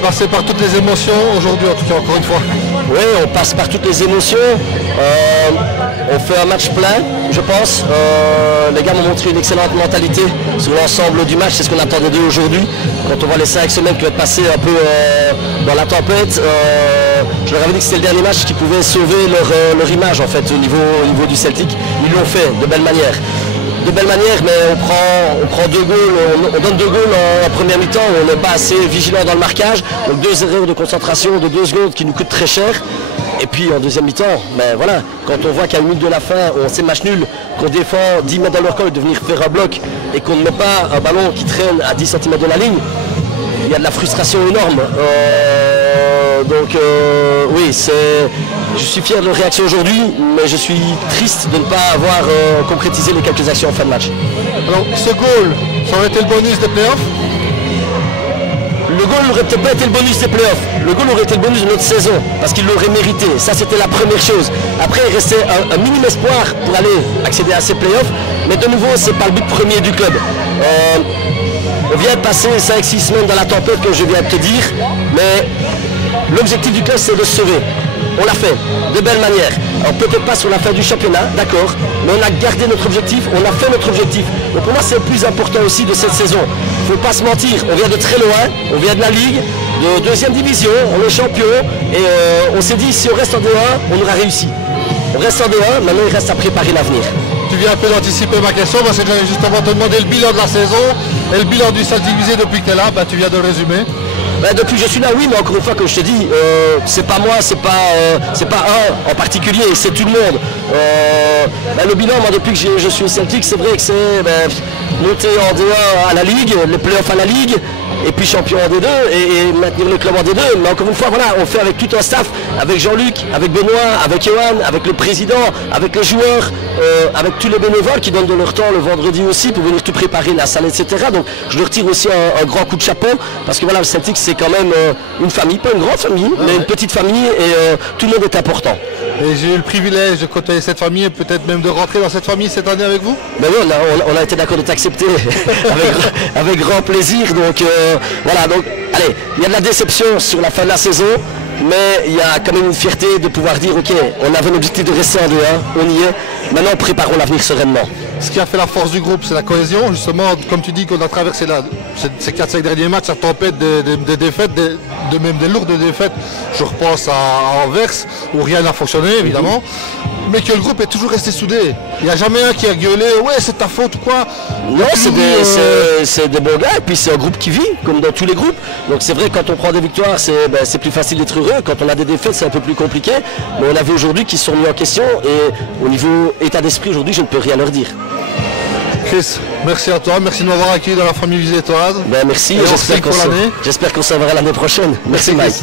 passé par toutes les émotions aujourd'hui, en tout cas, encore une fois. Oui, on passe par toutes les émotions. On fait un match plein, je pense. Les gars m'ont montré une excellente mentalité sur l'ensemble du match. C'est ce qu'on attendait d'eux aujourd'hui. Quand on voit les 5 semaines qui ont passé un peu dans la tempête, je leur avais dit que c'était le dernier match qui pouvait sauver leur image en fait, au niveau du Celtic. Ils l'ont fait de belle manière. De belle manière, mais on prend 2 goals, on donne 2 goals en première mi-temps, on n'est pas assez vigilant dans le marquage, donc 2 erreurs de concentration de 2 secondes qui nous coûtent très cher. Et puis en deuxième mi-temps, ben voilà, quand on voit qu'à 1 minute de la fin, on sait match nul, qu'on défend 10 mètres dans leur col de venir faire un bloc et qu'on ne met pas un ballon qui traîne à 10 cm de la ligne, il y a de la frustration énorme. Donc oui, je suis fier de leur réaction aujourd'hui, mais je suis triste de ne pas avoir concrétisé les quelques actions en fin de match. Alors ce goal, ça aurait été le bonus des playoffs? Le goal n'aurait peut-être pas été le bonus des playoffs. Le goal aurait été le bonus de notre saison, parce qu'il l'aurait mérité. Ça, c'était la première chose. Après, il restait un minime espoir pour aller accéder à ces playoffs, mais de nouveau, ce n'est pas le but premier du club. On vient de passer 5-6 semaines dans la tempête que je viens de te dire, mais l'objectif du club, c'est de se sauver. On l'a fait, de belle manière. Alors peut-être pas sur la fin du championnat, d'accord, mais on a gardé notre objectif, on a fait notre objectif. Donc pour moi, c'est le plus important aussi de cette saison. Il ne faut pas se mentir, on vient de très loin, on vient de la Ligue, de 2e division, on est champion, et on s'est dit, si on reste en D1, on aura réussi. On reste en D1, maintenant il reste à préparer l'avenir. Tu viens un peu d'anticiper ma question, parce que j'allais justement te demander le bilan de la saison, et le bilan du Celtic Visé depuis que tu es là, tu viens de le résumer. Ben, depuis que je suis là, oui, mais encore une fois, comme je te dis, c'est pas moi, c'est pas un en particulier, c'est tout le monde. Le bilan, moi, depuis que je suis au Celtic, c'est vrai que c'est monter en D1 à la Ligue, les playoffs à la Ligue, et puis champion en D2, et maintenir le club en D2. Mais encore une fois, voilà, on fait avec tout un staff, avec Jean-Luc, avec Benoît, avec Johan, avec le président, avec les joueurs, avec tous les bénévoles qui donnent de leur temps le vendredi aussi pour venir tout préparer, la salle, etc. Donc je leur tire aussi un grand coup de chapeau, parce que voilà, le Celtic, c'est quand même une famille, pas une grande famille, mais une petite famille, et tout le monde est important. Et j'ai eu le privilège de côtoyer cette famille et peut-être même de rentrer dans cette famille cette année avec vous? Ben oui, on a été d'accord d'être accepté avec grand plaisir. Donc voilà, donc allez, il y a de la déception sur la fin de la saison, mais il y a quand même une fierté de pouvoir dire ok, on avait l'objectif de rester en D1, on y est, maintenant préparons l'avenir sereinement. Ce qui a fait la force du groupe, c'est la cohésion. Justement, comme tu dis, qu'on a traversé ces 4-5 derniers matchs, ça tempête des défaites, même des lourdes défaites. Je repense à Anvers, où rien n'a fonctionné, évidemment. Mais que le groupe est toujours resté soudé. Il n'y a jamais un qui a gueulé « ouais, c'est ta faute » ou quoi. Non, c'est des bons gars, et puis c'est un groupe qui vit, comme dans tous les groupes. Donc c'est vrai, quand on prend des victoires, c'est plus facile d'être heureux. Quand on a des défaites, c'est un peu plus compliqué. Mais on a vu aujourd'hui qu'ils se sont mis en question, et au niveau état d'esprit, aujourd'hui, je ne peux rien leur dire. Chris, merci à toi, merci de m'avoir accueilli dans la famille visétoise. Ben merci, j'espère qu'on se reverra l'année prochaine. Merci Mike.